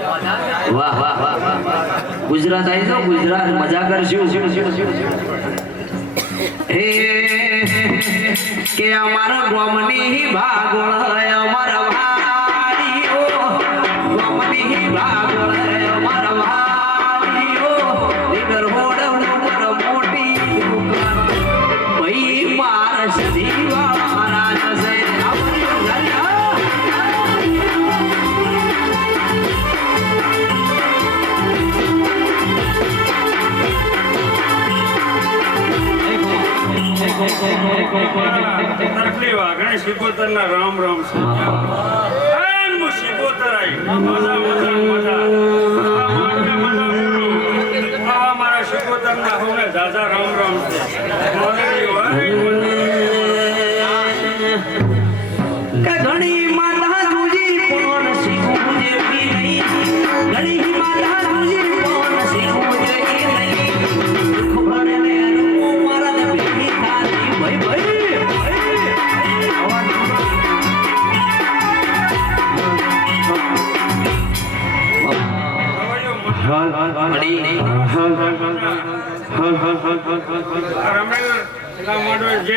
વાહ વાહ વાહ ગુજરાત આવી જાઓ ગુજરાત મજા કરશું હે કે અમારા ગોમની ભાગોળ અમારા ભાઈઓ ગોમની ભાગોળ અમારા ભાઈઓ દીકર હોડ ઉપર મોટી ભાઈ માર સદીવા મારા જશે ગણેશ શિકોતર ના રામ રામ શિકોતર મારા શિકોતર ના હવે દાદા રામ રામ છે ઘણી માતા તુજી કોણ શીખવું જેવી નહીં ઘણી માતા તુજી કોણ શીખવું જેવી નહીં ખબર ને મારા ને ભેગી થાતી ભાઈ ભાઈ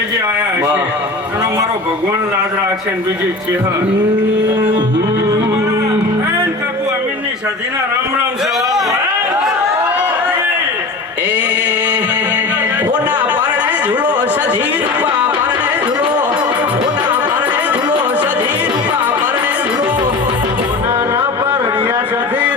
જે આયા છે એનો મારો ભગવાન લાજ રાખશે ને બીજી છે કાકુ અમીનની સદીના રામ રામ છે એ ઓના પરણે ઝૂલો સધી રૂપા પરણે ઝૂલો ઓના પરણે ઝૂલો સધી રૂપા પરણે ઝૂલો ઓના ના પરણિયા સધી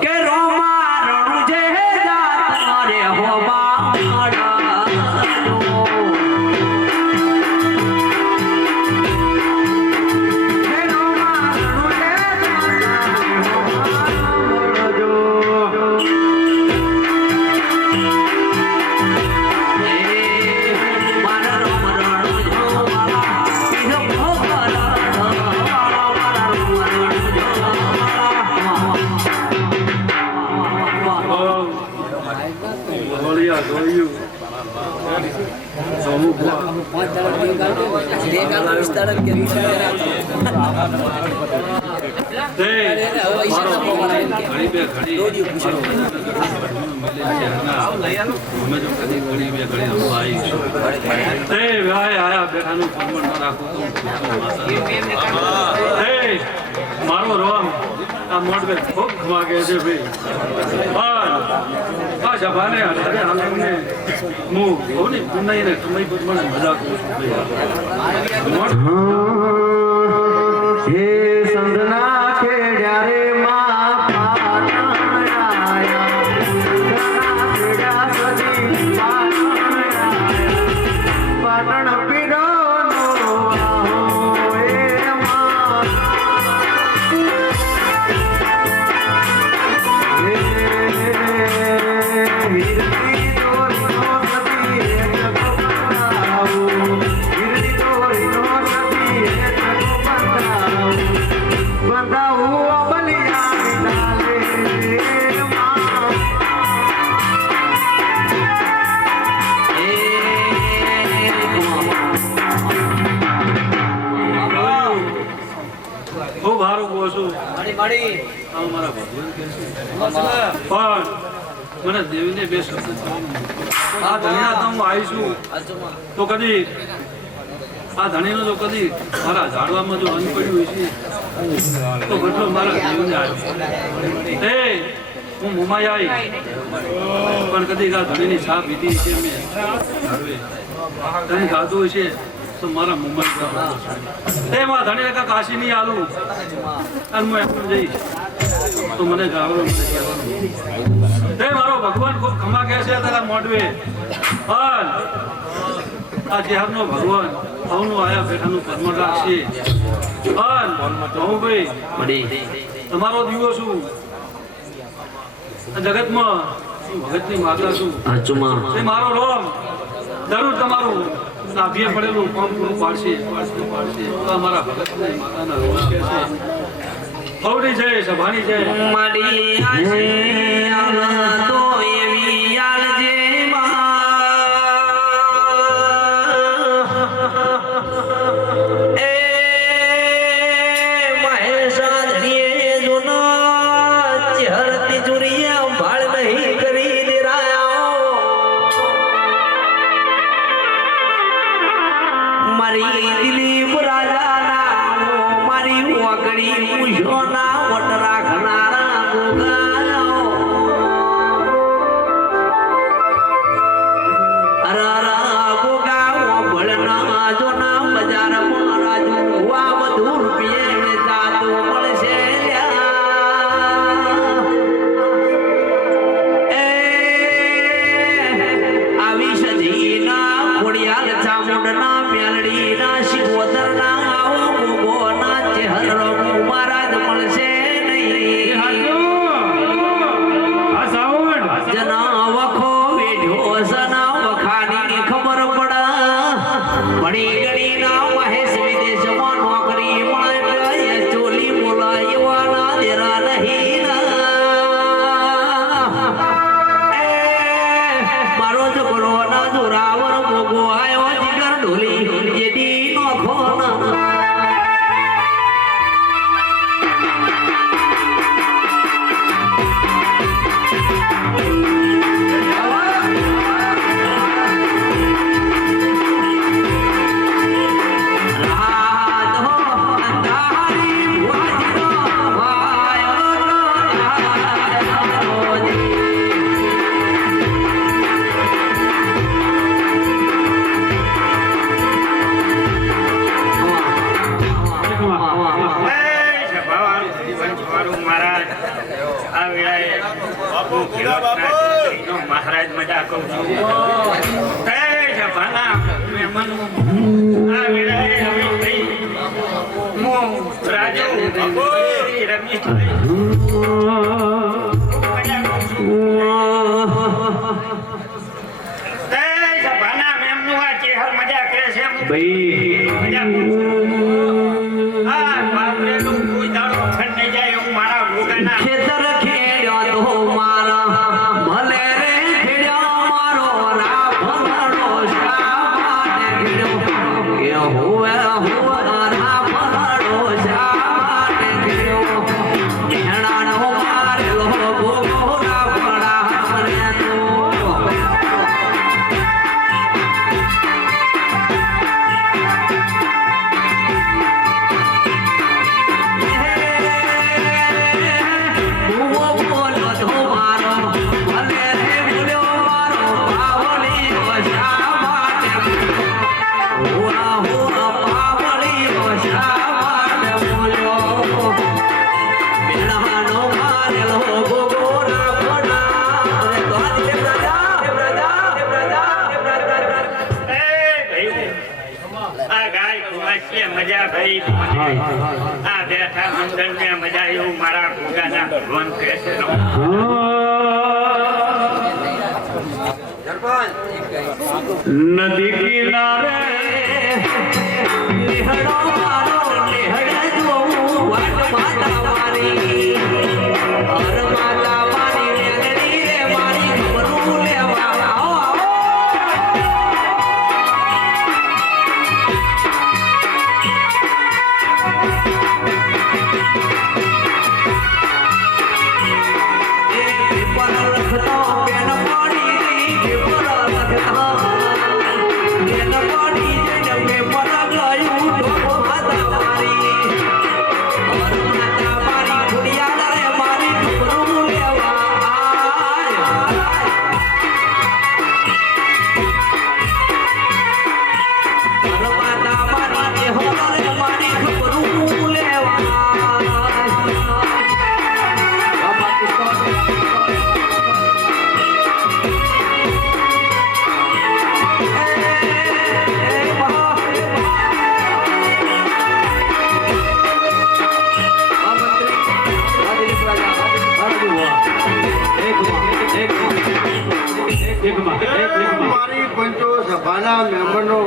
કે રોમા રણુ જે જાત મારે હોમા મારો રોમ આ મોડવે ખૂબ વાગે છે ભાઈ પણ આ સભાને અરે હાલને હું હોને પુનાઈને તમે મને મજા કરું હે સંધના ખેડ્યા રે માં પાટણ આયા સંધના ખેડ્યા સદી પાટણ પીરો નો આહો એ માં હિરદી દોરી નો સદી એક બનાવો હિરદી દોરી નો સદી એક બંધાવું બલિયા વિનાલે માં ખૂબ સારું કહું છું આ મારા ભગવાન કહે છે પણ મને દેવીને બે શબ્દ આ ધણીના તો હું આવીશું તો કદી આ ધણીનો તો કદી મારા ઝાડવામાં જો અન્ન પડ્યું હોય છે તો ઘટલો મારા દેવીને આવ્યો એ હું મુંબઈ આવી પણ કદી આ ધણીની છા પીધી છે મેં ઝાડવે ધણી ખાધું હોય છે તો મારા મુંબઈ એ માં ધણી કાંઈ કાશી નહીં આલું અને હું એમ જઈશ તો મને જાવડો તે મારો ભગવાન ખૂબ ખમા કહે છે તારા મોઢવે પણ આ જેહારનો ભગવાન આવનું આયા બેઠાનું કર્મ રાખશે પણ હું ભાઈ તમારો દીવો છું આ જગતમાં ભગતની માતા છું તે મારો રોમ જરૂર તમારું નાભીએ પડેલું કોમ પાડશે તો મારા ભગતની માતાના રોમ કહે છે હવડી છે સભાની છે મારી આશા તો એવી આલજે માં એ મહેશાદરીએ જોનો ચહરતી ચુરિયા ભાળ નહીં કરી દેરાયો મારી દિલીપ રાજાના મારી વાકડી પૂછોના વટ રાખનારા ગોગાયો અરા ગોગાઓ ભળના જોના બજારમાં રાજુ આ બધું રૂપિયે વેચાતું મળશે એ આવી સજીના ખોડિયાલ ચામુંડના મેલડીના શિવોતરના આવો ગોગોના ચહેરો મહારાજ મળશે નહીં જના વખો વેઢ્યો સના વખાની ખબર પડા ભણી ગણીના મહેશ વિદેશમાં નોકરી મળે એ ચોલી બોલાય એવાના દેરા નહીં એ મારો છોકરો ના જોરાવર મોગો આયો જીગર ઢોલી જેદી નોખો ના મહારાજ મજા કહું છું રાજુ રમેશ મજા કરે છે મજા કરું છું હા બાપરેનું કોઈ દાડો ઠંડ નહીં જાય એવું મારા રોગાના ખેતર ખેડ્યો તો મારા ભલે રે ખેડ્યો મારો રાભણો શાબાને ખેડ્યો એ હોવે રાભણો શાબાને ખેડ્યો એણાનો મારેલો ભોગો રાભણા મરેનો આ બેઠા મંડળને મજા એવું મારા ભોગાના ભગવાન કહે છે. નદી કિનારે નિહળો મારો નિહળે જોઉં વાટ માતા મારી હર માતા મારી વેલડી રે મારી ખબરું લેવા આવો એ પેપર લખતો પેન પડી ગઈ પેપર લખતા પેન પડી જઈને પેપર ગયું ઢોકો માતા મારી હર માતા મારી ખુડિયાળ રે મારી ખબરું લેવા આય હર માતા મારી હોલ રે મારી ખબરું લેવા મારી પંચો સભાના મહેમાનો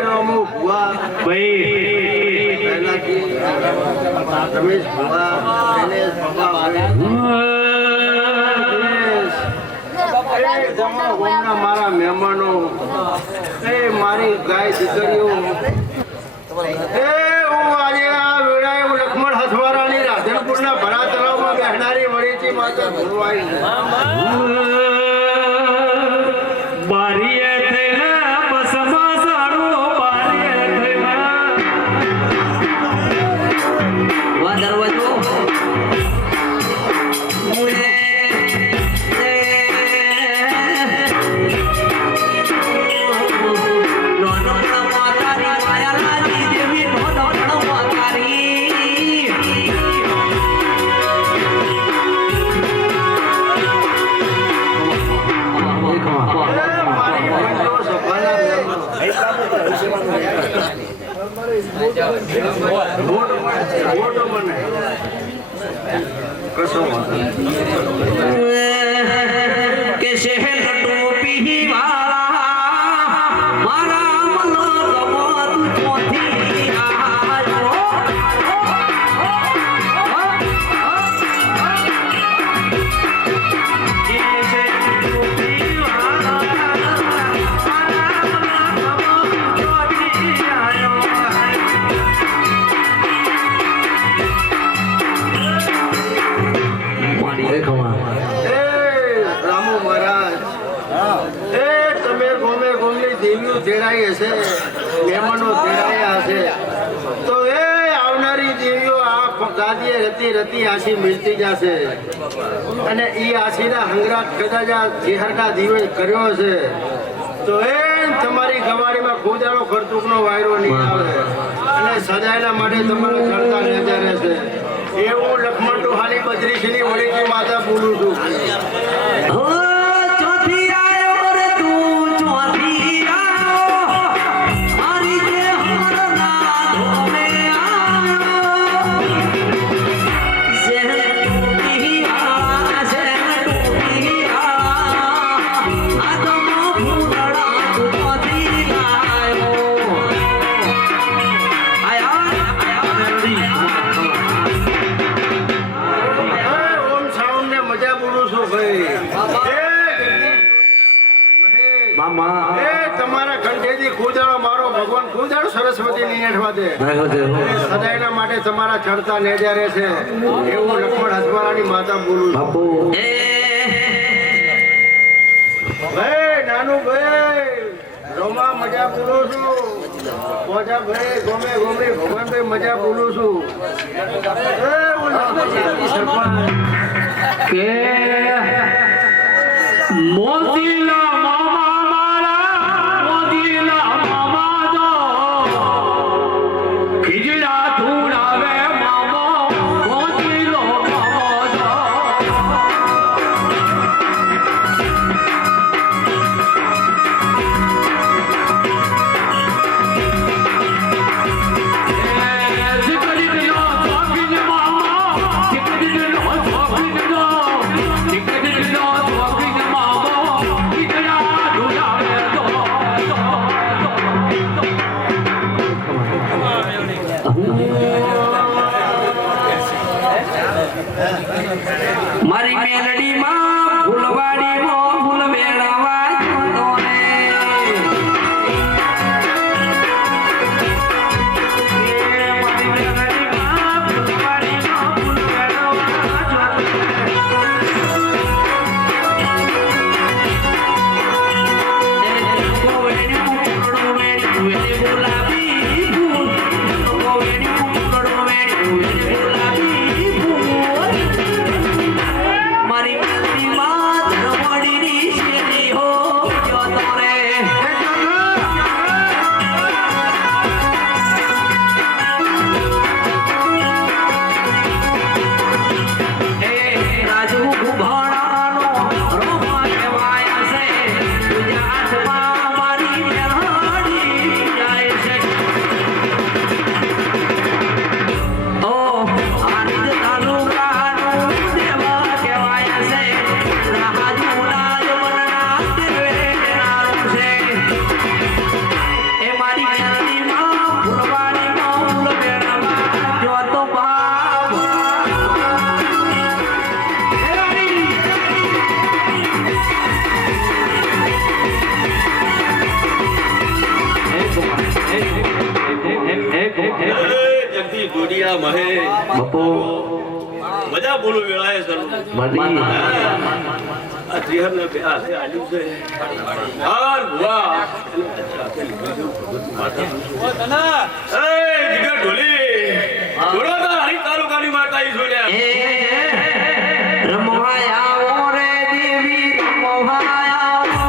રામુ ભુવા પહેલાથી રમેશ ભુવા દિનેશ ભુવા ગામના મારા મહેમાનો મારી ગાય દીકરીઓ હું આજે આ વેળાએ હું લક્ષ્મણ હથવારાની રાધનપુરના ભરા તળાવમાં બેહનારી વળીથી માતા ભુરવાઈ બારીએ થઈને બસમાં સાડું બારીએ થઈને વા દરવાજો કે શહેર ટોપી વાળા મારા મનો ગમત ચોથી આયો કે શહેર ટોપી વાળા મારા મનો ગમત ચોથી આયો રામુ મહારાજ તમે ગોમે ગોમની દેવીઓ તેડાઈ હશે મહેમાનો તેડાયા હશે તો આવનારી દેવીઓ આ ગાદીએ રતી રતી આશી મિલતી જશે અને એ આશીના હંગરાટ કદાચ આ જેહરના દીવે કર્યો હશે તો તમારી ગવાડીમાં ખોદાનો ખર્ચુકનો વાયરો નહીં આવે અને સદાયના માટે તમારા ચડતા નજર રહેશે એવું લક્ષ્મણ ટોહાની બજરીશની વળીથી માતા બોલું છું ઓ ચોથી આયો રે તું ચોથી આયો મારી જે હરના ધોમે આયો શહેર ટોપી આ શહેર ટોપી આ તો ફૂલડા તું ચોથી આયો ઓમ સાઉન્ડ ને મજા બોલું છું ભાઈ મામા તમારા કંઠેથી ખુદાડો મારો ભગવાન ખુદાડો સરસ્વતી ની હેઠવા દે સદાયના માટે તમારા ચડતા નેજા રહેશે એવું લક્ષ્મણ હથવારાની માતા બોલું છું ભાઈ નાનું ભાઈ રોમા મજા બોલું છું મોજા ભાઈ ગમે ગમે ભગવાન ભાઈ મજા બોલું છું કે મોતીલા મામા મારા મોતીલા મામા જો ખીજડા ધૂળાવે મામો મોતીલો મામા જો મારી મેલડીમાં ફૂલવાડીમાં ફૂલ વેળાવા જોતો રે મારી મેલડીમાં ફૂલવાડીમાં ફૂલ વેળાવા જોતો રે ગુલાબી ફૂલ મારી મેલડી માં રમણીની શેરી હો જોતો રે એ રાજુ ગુભાણાનો રોમા કહેવાય છે તુજા હાથમાં મારી મેલડી જાય છે ઓ આનંદ તાલુકાનું દેવા કહેવાય છે રાજુના જમના દેવેનારું છે એ મારી મેલડીમાં ફૂલવાડીમાં ફૂલ વેળાવા જોતો બાપ જગદી જોડિયા મહે બપો મજા બોલું વેળાએ સર મળી આ ત્રિહરને બે હાથે આલ્યું છે હાલ ભુવા એ જીગર ઢોલી જોડો તો હરી તાલુકાની માતા ઈ જોડ્યા એ રમવા આવો રે દેવી રમવા આવો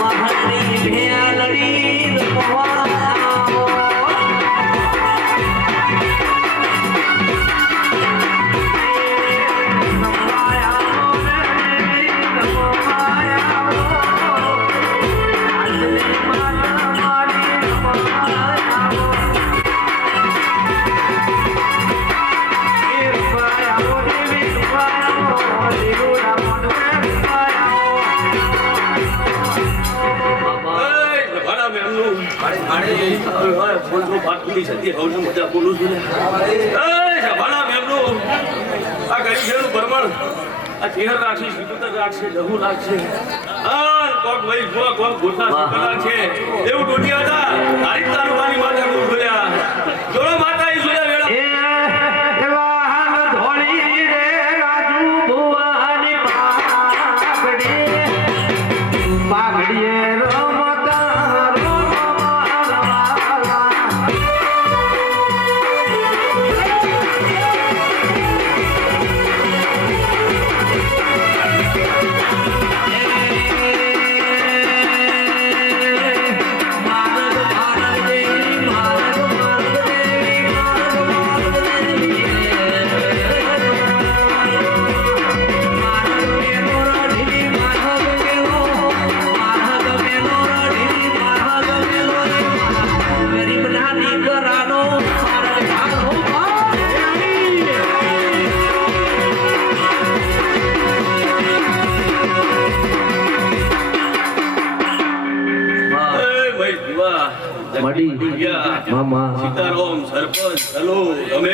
મહાની ભેલડી રમવા આવો રમવા આવો રે દેવી રમવા આવો આજની માતા મારી રમવા આવો મજા બોલું છું આ ગરીબ છે ભરમણ આ ચેહર રાખશે સિકુતર રાખશે જહુ રાખશે કોક ભાઈ કોક ગોઠા સુકલા છે એવું ટોટિયા હતા તારીખ તાલુકાની માતા બહુ જોયા જોડો માતા ઈ જોયા વેળા મામા સીતારામ સરપંચ હલો તમે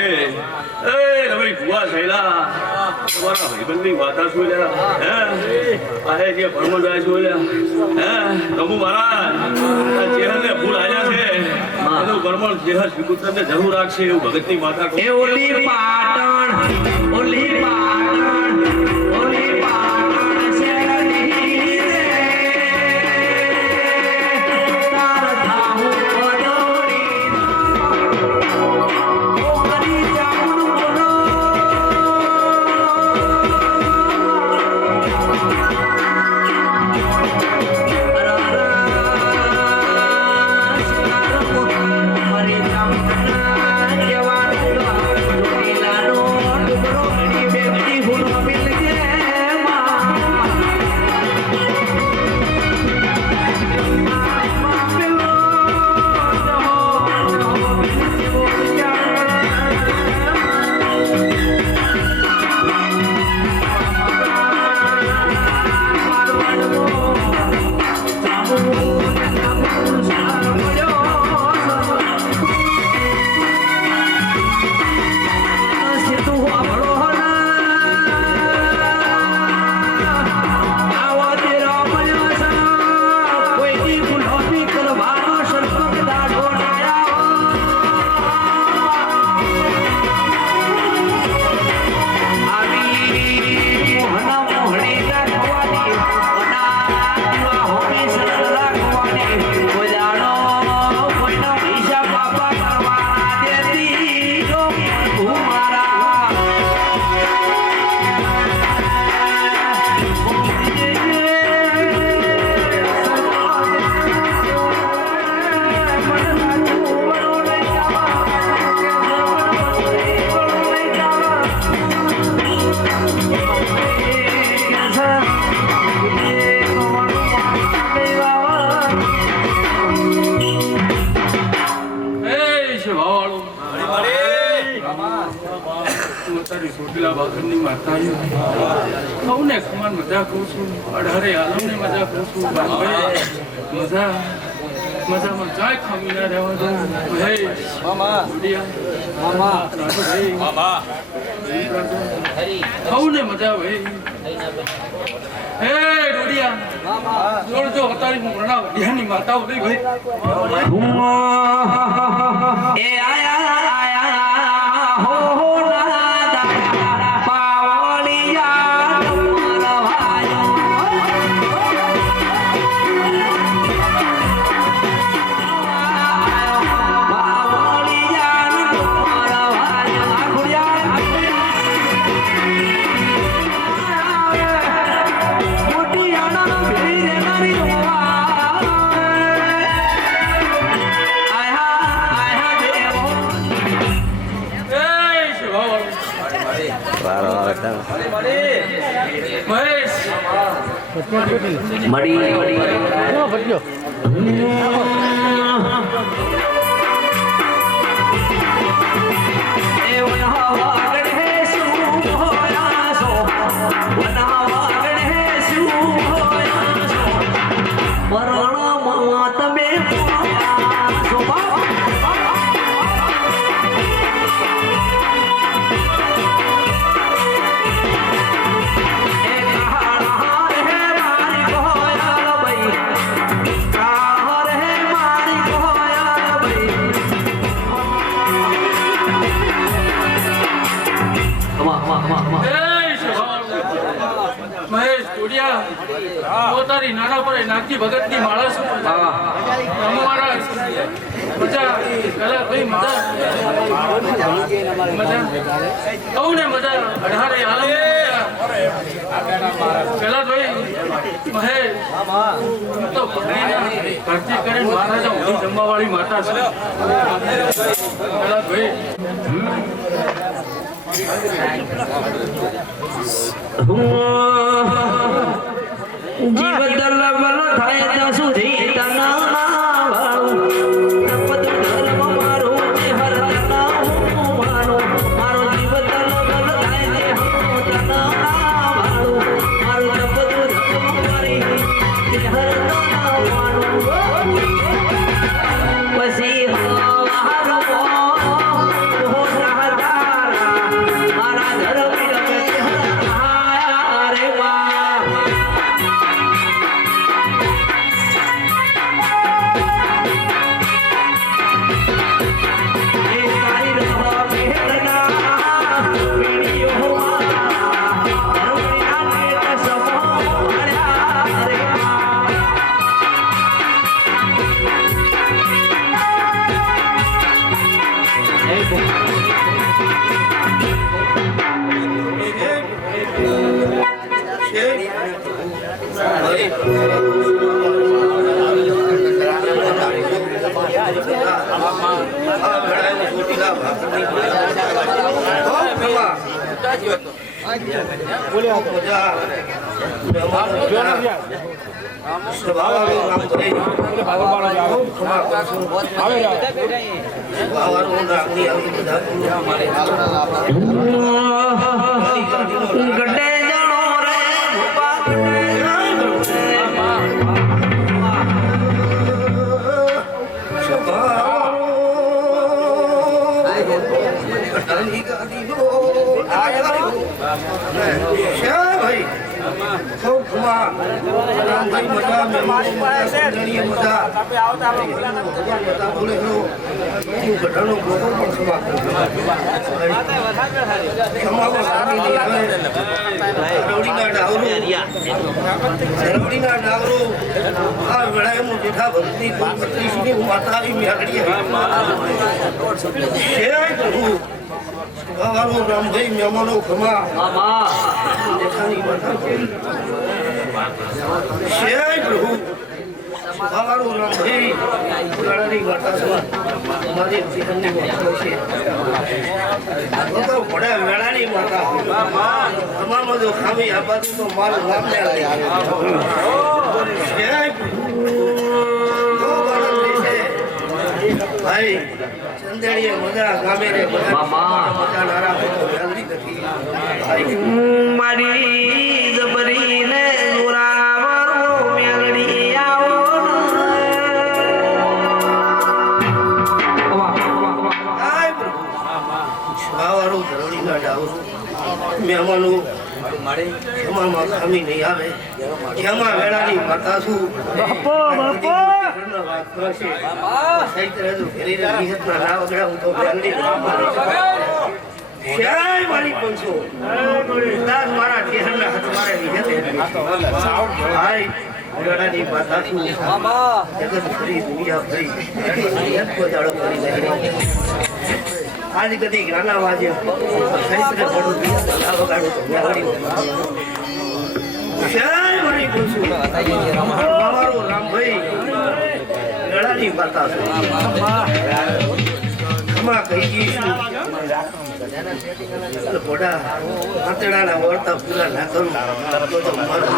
એ રમેશ ભુવા સૈલા તમારા ભાઈબંધની વાતા જોયા હે આહે જે ભરમણભાઈ જોયા હે તમુ મહારાજ આ ચેહરને ફૂલ આયા છે એનું ભરમણ ચેહર શ્રીકૃષ્ણને જરૂર રાખશે એવું ભગતની માતા કહે. એ ઓલી પાટણ શેરડી રે તાર થાહુ પડોરી ઓ મારી જામુન બોલો મારી જામુન કેવા પેલા બાગરની માતા કહું ને ખમાન મજા કરું છું અઢારે આલમની મજા કરું છું ભાઈ મજા મજામાં જાય ખામી ના રહેવા દો ભાઈ કહું ને મજા ભાઈ હે ડોડિયા જોડજો હતારી હું પ્રણામ ધ્યાનની માતાઓ દઈ ભાઈ એ આયા હો દાદા પાવળિયા તમારા ભાઈઓ પાવળિયા તમારા ભાઈઓ આખુડિયા મોટી આના ભીરે મારી પોતાની નાના પર નાખી ભગતની માળા છું અમારા મજા પેલા ભાઈ મજા કહું ને મજા અઢારે આલમ પેલા ભાઈ મહેશ તો ભરતી કરીને મહારાજા ઊંધી જમવા વાળી માતા છે પેલા ભાઈ જીવ દલબલ થાય ત્યાં સુધી તના વાળું તપત ધર્મ મારું તે હર તના હું માનું મારો જીવ દલબલ થાય તે હું તના વાળું મારું તપત ધર્મ મારી તે હર તના માનું પછી હારો હો રાહદારા મારા ધર્મ રે વા ગડે જાણો રે મહેમાનો ખમા પ્રભુ સવારો રામભાઈ પુરાણાની વાર્તા છે અમારી જીવનની વાર્તા છે તો બડા વેળાની વાર્તા તમામ જો ખામી આ બાજુ તો મારું નામ લે આવે જય પ્રભુ ભાઈ ચંદેડીએ મજા ગામે રે મજા મજા નારા તો જલ્દી નથી મારી જબરી ને જોરાવરો મેલડી આવો આય પ્રભુ વાવાળું ધરોડી ના ડાવું મહેમાનો જમામાં ખામી નહીં આવે જમા વેળાની માતા છું મારી પંચો મારા ટેહરના હાથ મારે વેળાની માતા છું જગત ફરી દુનિયા ફરી જાડો કરી આજ કદી જ્ઞાના વાજે સહિત ભણું વગાડું તો મારી પૂછું મારો રામભાઈ ગળાની વાર્તા છે ખમા કહી દઈશું ઘોડા આંતડાના વળતા પૂરા ના કરું તો મારું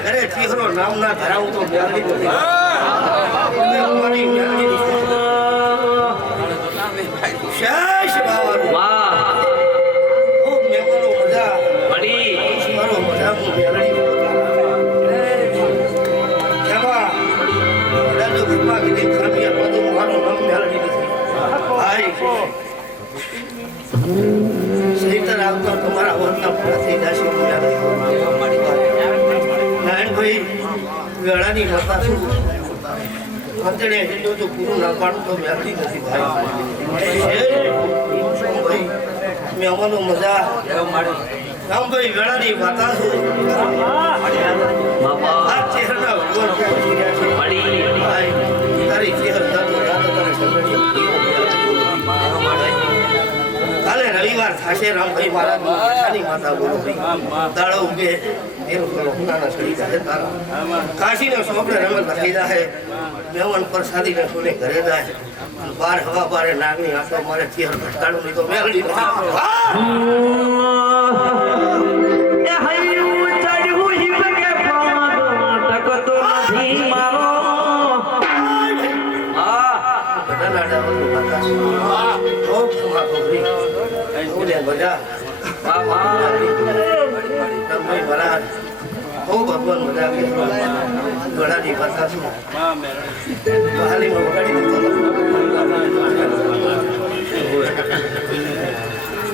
ઘરે ચીહરો નામ ના ધરાવું તો મારી શાશ બાવાનું વાહ ઓ મેમનો મજા મળી મારો મજા હું મેલડી જવા ઓલા તો ઘરમાં કીધી ખામિયા બધું મારું નામ મેલડી નથી ભાઈ સહિતર આવતા તમારા વર્તના પૂરા થઈ જશે નારાયણભાઈ વેળાની માતા છું અંતરે હિન્દુ તો પૂરું ના પાડું તો મેળવી નથી ભાઈ મેં અમારો મજા રામભાઈ વેળાની વાતા છું આ ચહેરના ભગવાન પહોંચી ગયા છે ભાઈ તારી ચહેર દાદો દાદો તારે કાલે રવિવાર થશે રામભાઈ મહારાજ માતા બોલો ભાઈ દાડો ઉગે એનો હુનાના સડી જાય તારા કાશીનો સોપડે રમત લખી જાય મેવન પ્રસાદીને સુને ઘરે જાય બાર હવા બારે નાગની આંખો મારે ચહેર ભટકાડું નહીં તો મેળડી એ હૈયું ચડ્યું હિમ કે પામો ટકતો નથી મારો ભગવાન મજા ગળાની ભાષા શું બહાલીમાં વગાડી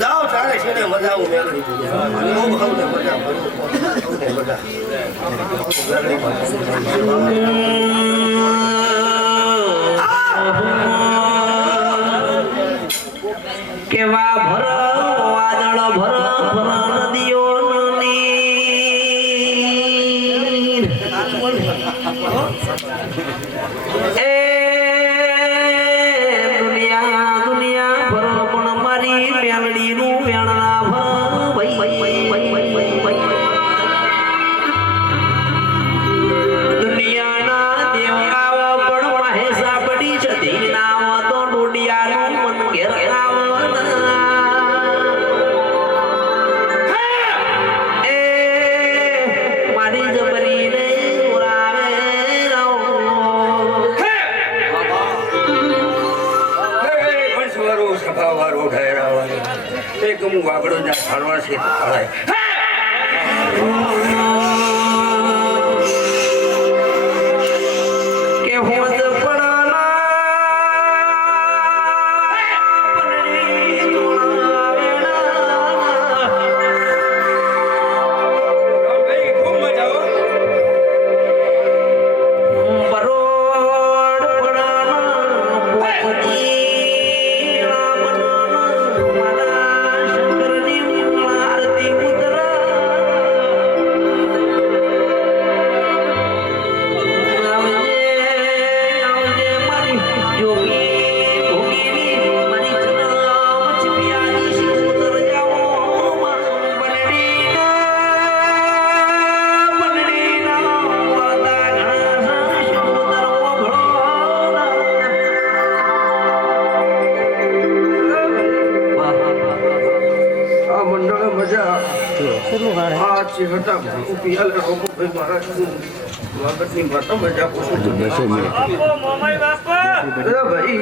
દાવ ચાલે છે ને મજા હું મેળવી સૌને મજા સૌને મજા કેવા ભર વાદળ ભર ભર નદીઓ એ દુનિયા દુનિયા ભર પણ મારી મેલડી નું વેણના ભર દુનિયાના દેવરાવ પણ મહેશા પડી છે નામ તો ડોડિયાનું મન ઘેર મારી જબરી ને સભાવાળો ઢેરાવાળો એક હું વાગડો ના છાડવા છે કે હું જ પડાના આ ચહેરા પિયાલે રોમભાઈ મહારાજ વખતની વાતો મજા પૂછું છું. બાપો મોમાઈ બાપો અરે ભાઈ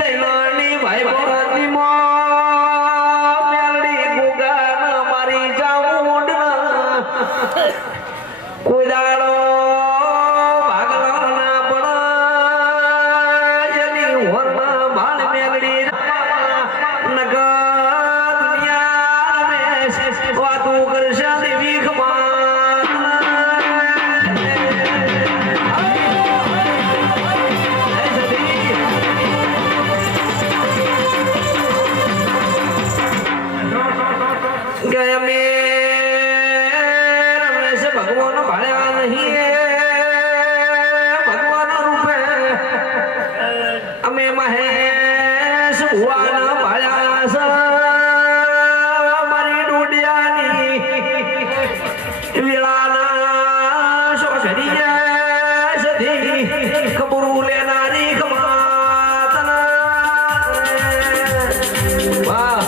તૈલાની ભાઈ ભરતની માં મેલડી ગુગાન મારી જાઉંડ કોઈ દાડો ભાગલા ના પડા એની હોરના ભાન મેલડી નગર દુનિયા મે વાતું કરશે દેવી ભગવાન ભાળ્યા નહીં ભગવાન રૂપે અમે મહેશ ભુવાન ભાળ્યા છે મારી ડોડિયાની વેળાના શોષરીએ સધી ખબરું લેનારી ખમાતના વાહ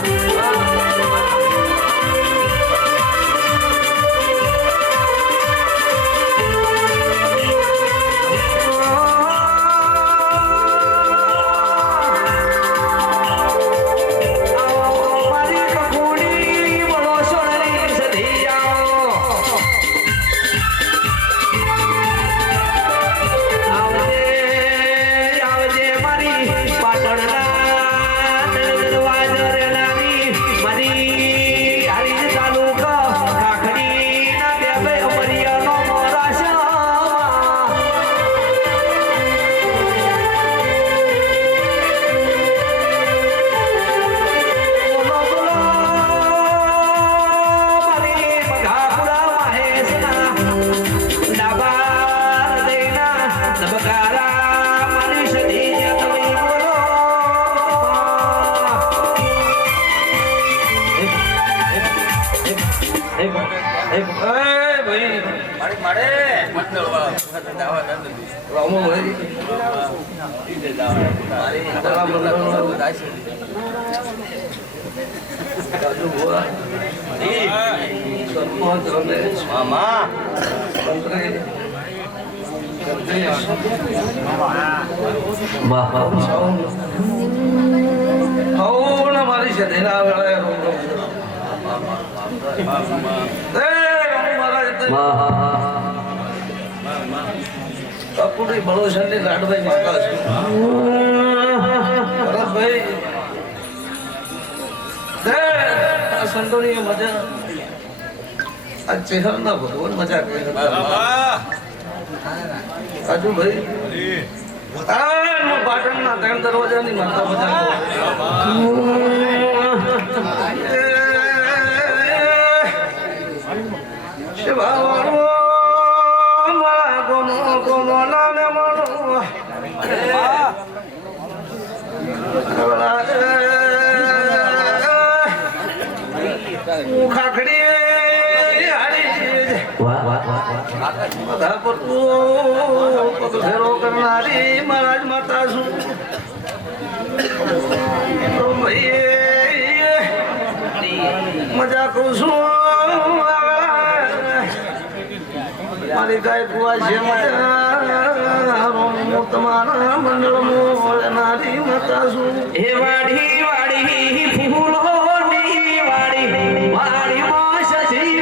મારી છે તેના વેળાએ કપૂરી બળોસરની લાડભાઈ માતા છે ભરતભાઈ આ સંતોની મજા આ ચેહરના ભગવાન મજા કરે આજુ ભાઈ પાટણના 3 દરવાજાની માતા મજા શિવાવાળો મારા ગોમો નામે મારો ખાખડી બધા પર તું ફેરો કરનારી મહારાજ માતા છું મજા કરું છું મારી ગાય કુવા છે તમારા મંડળ નારી માતા છું હે વાડી વાડી ફૂલોની વાડી વાડી માં સજી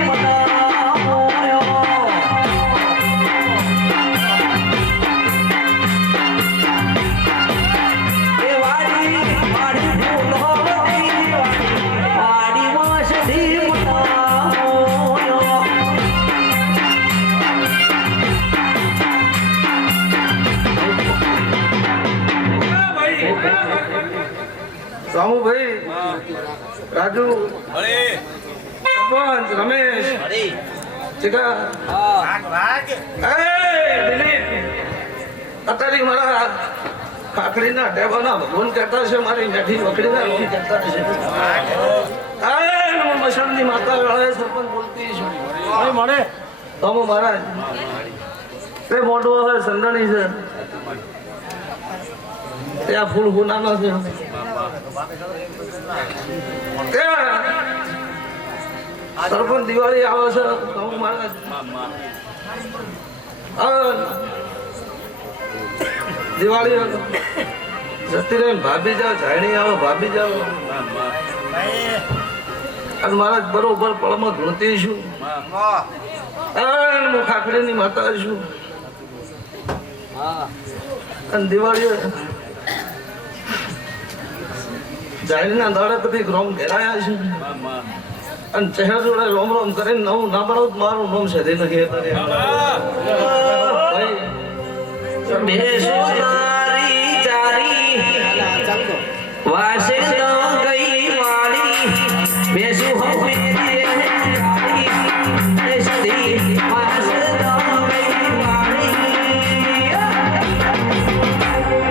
રામુભાઈ રાજુ સરપંચ રમેશ ચિકા અત્યારે મારા ખાખડીના ટેબાના ભગવાન કહેતા છે મારી મેઠી વકડીના લોન કહેતા છે મસાણની માતા વેળાએ સરપંચ બોલતી છું મળે રામુ મહારાજ તે મોટો હોય સંદણી છે ત્યાં ફૂલ ગુનાના છે સરપંચ દિવાળી આવે છે તો હું મારા દિવાળી જતી રહી ભાભી જાવ જાણી આવે ભાભી જાવ અને મારા બરોબર પળમાં ધૂણતી છું હું ખાખડીની માતા છું અને દિવાળી જાહેરના દાડા કદી રોમ ઘેરાયા છે અને ચહેરા જોડે રોમ રોમ કરીને નવું ના બનાવું તો મારું નામ છે નથી બેસુનારી ચારી વાસે ન ગઈ વાળી બેસુ હવે સદી વાસ ન ગઈ વાળી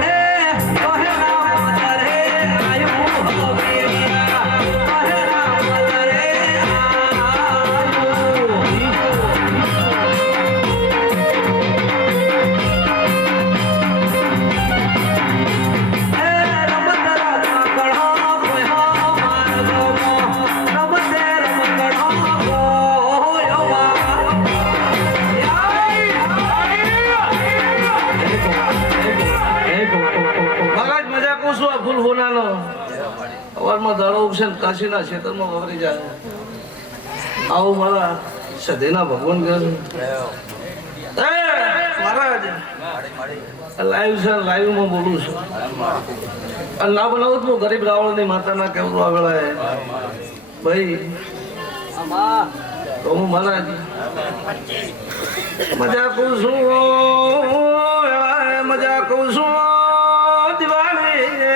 એ કહરા મદરે આયુ હવે કહરા મદરે મહારાજ મજા કહું છું આ ફૂલ હોનાનો અવારમાં દાડો ઉગશે ને કાશીના ક્ષેત્રમાં વવરી જાય આવું મારા સધીના ભગવાન કહે છે મહારાજ લાઈવ છે લાઈવમાં બોલું છું અને ના બનાવું તો ગરીબ રાવણની માતાના કેવરું આવેલા ભાઈ તો હું મહારાજ મજા કહું છું મજા કહું છું દિવાળી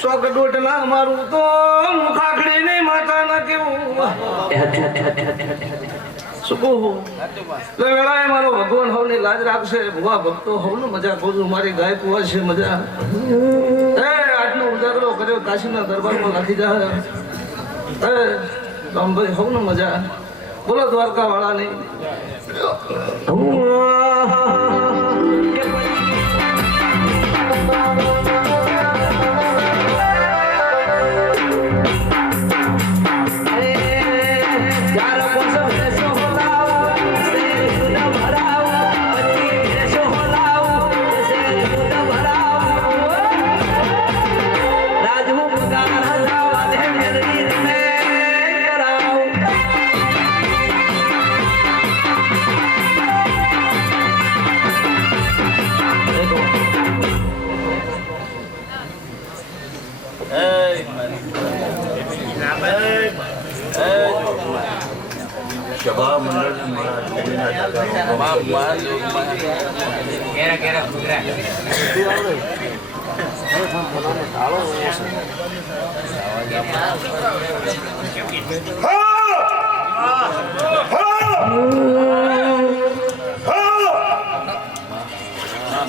ચોક ડોટલા મારું તો મુખાખડી ની માતા ના કેવું શું કહું વેળાએ મારો ભગવાન હવની લાજ રાખશે ભુવા ભક્તો હવનું મજા કહું છું મારી ગાય કુવા છે મજા આજનો ઉજાગરો કર્યો કાશીના દરબારમાં નાખી જાય રામભાઈ હવનું મજા બોલો દ્વારકા વાળાની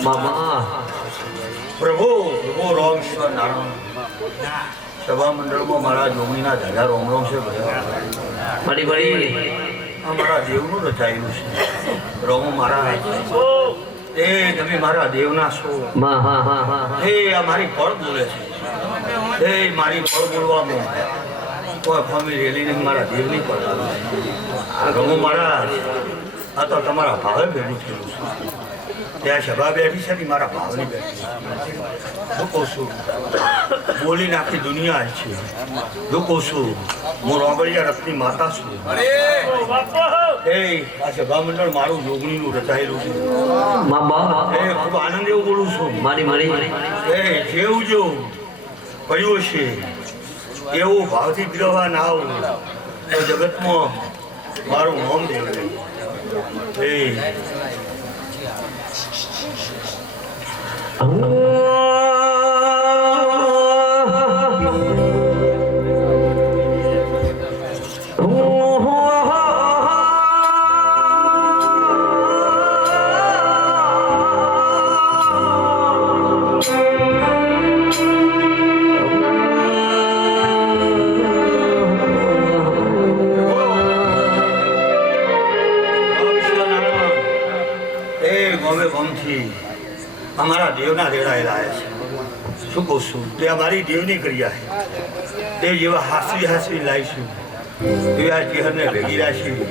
સભા પ્રભુ પ્રભુ રોમ શિવ નારાયણ સભા મંડળમાં મારા જોગણીના દાદા રોમ રોમ છે બધા બડી બડી અમારા દેવનું રચાયેલું છે રોમ મારા એ તમે મારા દેવના છો હે આ મારી ફળ બોલે છે હે મારી ફળ બોલવામાં કોઈ ફમી રેલીને મારા દેવની ફળ રમો મારા આ તો તમારા ભાવે ભેગું થયેલું છે ત્યાં સભા બેઠી છે ને મારા ભાવની બેઠી હું કહું છું બોલી નાખી દુનિયા છે હું કહું છું હું રોંગળિયા રથની માતા છું એ આ સભા મંડળ મારું જોગણીનું રચાયેલું છે એ ખૂબ આનંદ એવું બોલું છું એ જેવું જો કહ્યું છે એવું ભાવથી ગ્રહવા ના આવું તો જગતમાં મારું નામ દેવું એ અમારા દેવના દેડાયેલા છે શું કહું છું તે અમારી દેવની ક્રિયા તે જેવા હાસવી હાસવી લાવીશું તેવા ચહેરને ભેગી રાખી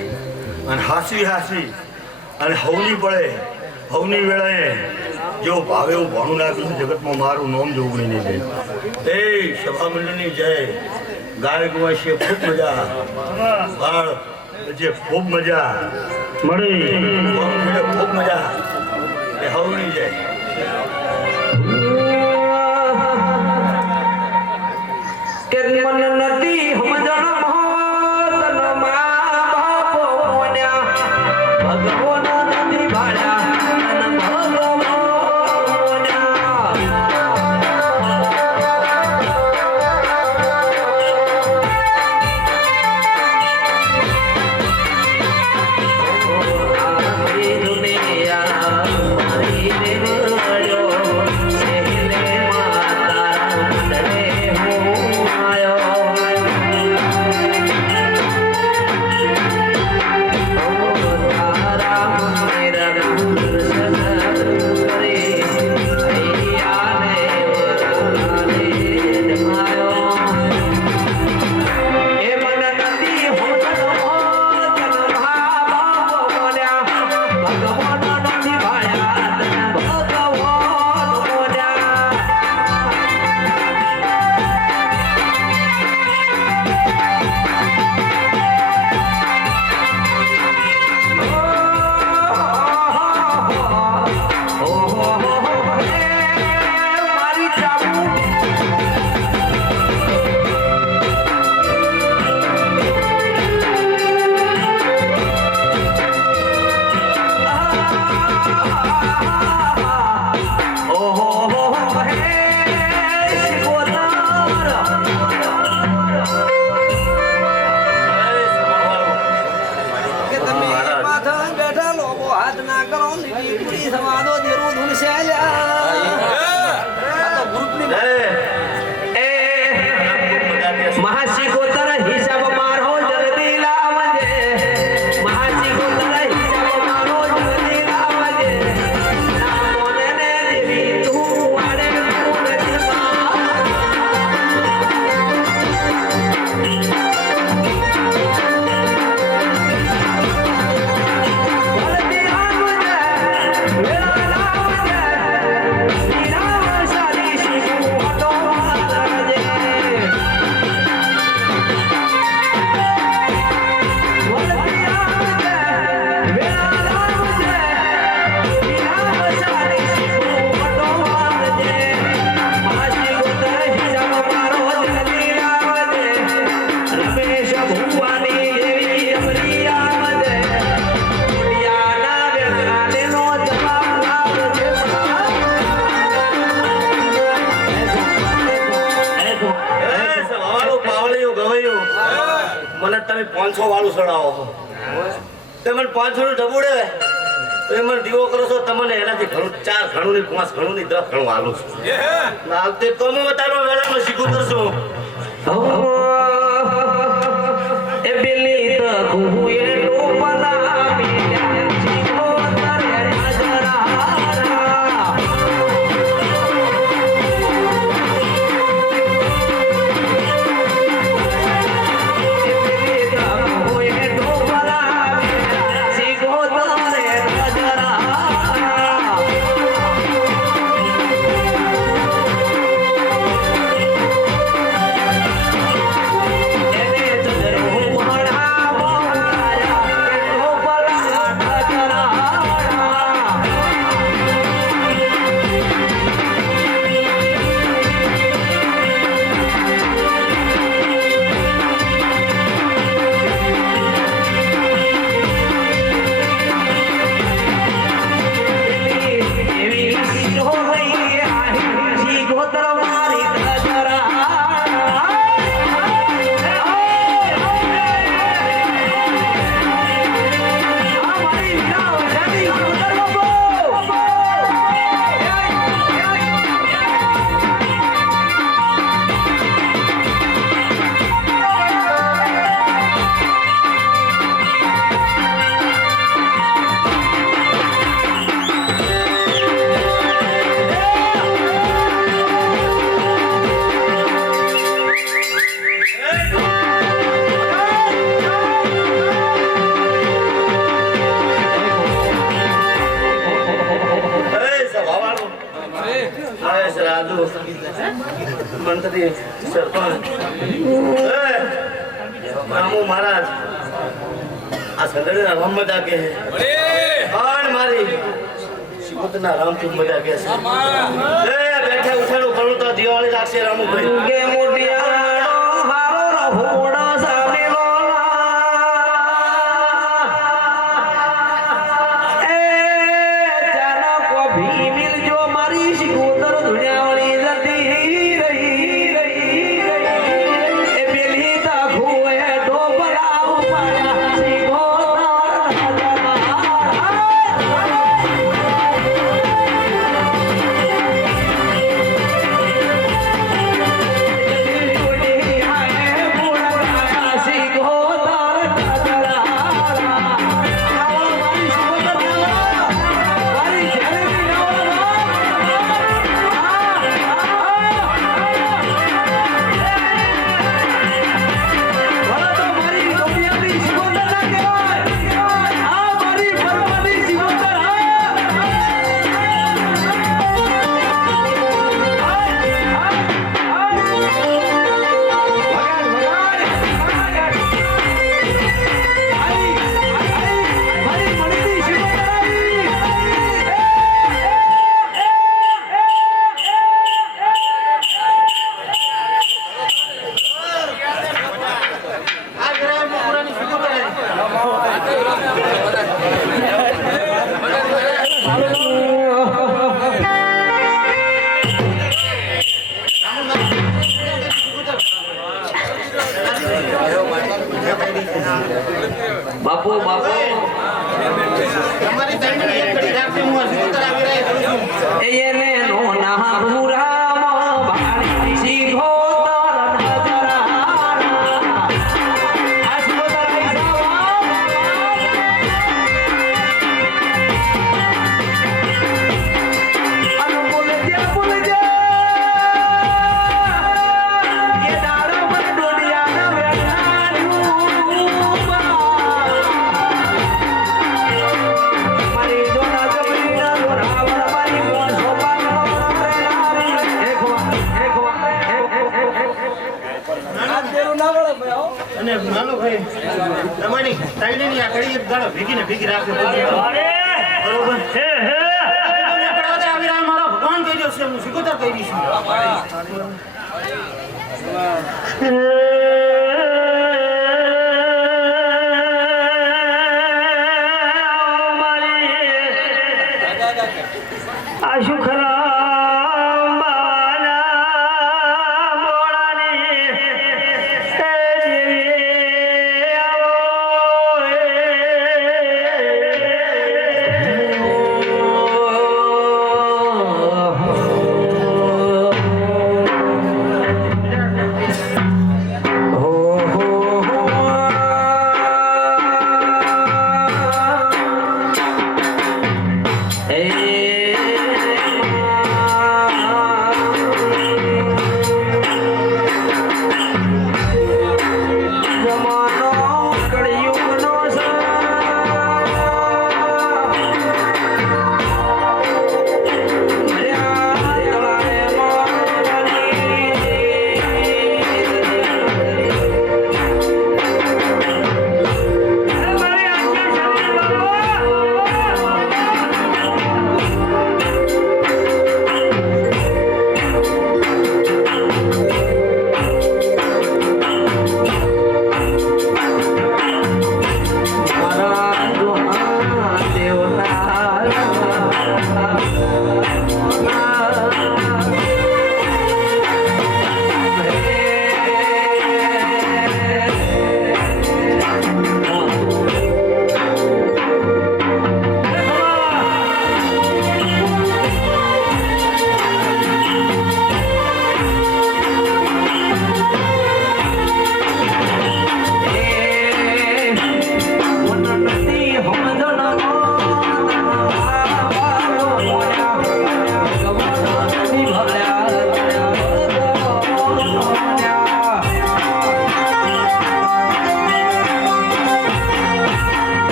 અને હાસવી અને હવની પડે હવની વેળાએ જો ભાવે એવું ભણું નાખ્યું જગતમાં મારું નામ જોવું નહીં જાય એ સભા મંડળની જય ગાય ગુવાય છે ખૂબ મજા બાળ જે ખૂબ મજા મળી ખૂબ મજા એ હવની જાય કે મન નથી સમજણ મોતન મા બાપો મોન્યા ભગવાન નથી ભાળ્યા તન ભગવાન મને તમે 500 વાળું સડાવો તમે 500 નું ઢબુડે તો મને દીવો કરો છો તમને એનાથી ઘણું 4 ઘણું ની 5 ઘણું ની 10 ઘણું હાલું છું હાલ તે તો હું તારો વેળામાં શીખું કરશું એ બિલી તો કુએ ટોપલા મીયા જીવો તરે નજરા રાધુ મંત્રી સરપંચ રામુ મહારાજ આ સંદર્ભના રામ બધા કે પણ મારી શિકોતના રામ તું બધા કે છે બેઠા ઉઠાડું કરું તો દિવાળી રાખશે રામુભાઈ કે મોટિયાનો હારો રહોડો સામેલો એ જાનો કો ભીમિલ જો મારી શિકોતર ધુણ્યાવળી જતી રહી એ પેલી તાખુ એ ઢોપલા ઉપાડ્યા શિકોતર બાપુ બાપુ એને નો ના ભૂરામ ભાણી શીખો અને નાનો ભાઈ તમારી તાઈડીની આ કડી એક ગાળો ભીગી રાખે બરોબર છે આવી રહ્યા મારો ભગવાન કહી દઉં છે હું સિકોતર કહી દઈશું આશુ ખરા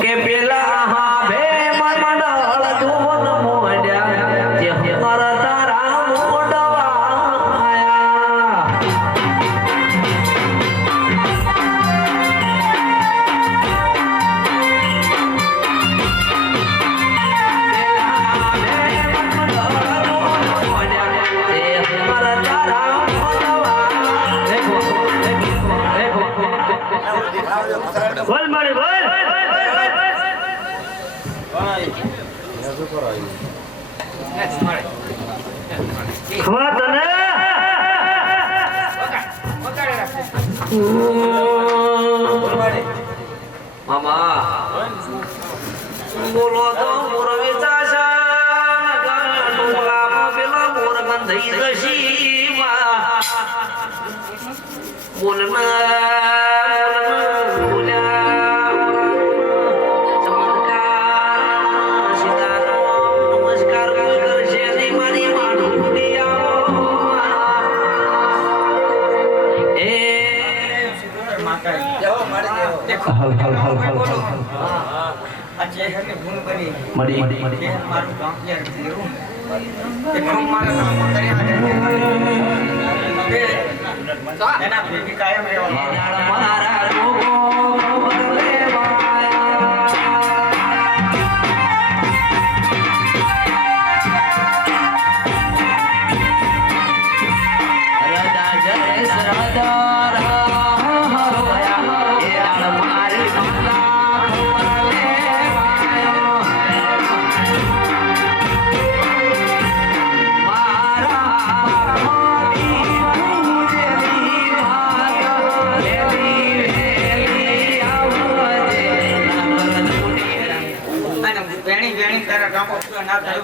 કે પેલા હા ભે મંડળ જોન મોડ્યા જે હર તારા મોડવા આયા બોલ મારી બોલ ખવા તને મામા બોલો તો મુરવી ચાશા ડુંગળામાં પેલા મોર બંધાઈ જશી બોલના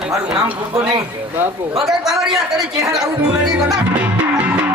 મારું નામ ભૂખો નહીં બાપુ વગર બાવરિયા તરી ચહેરા આવું બોલે નહીં બતા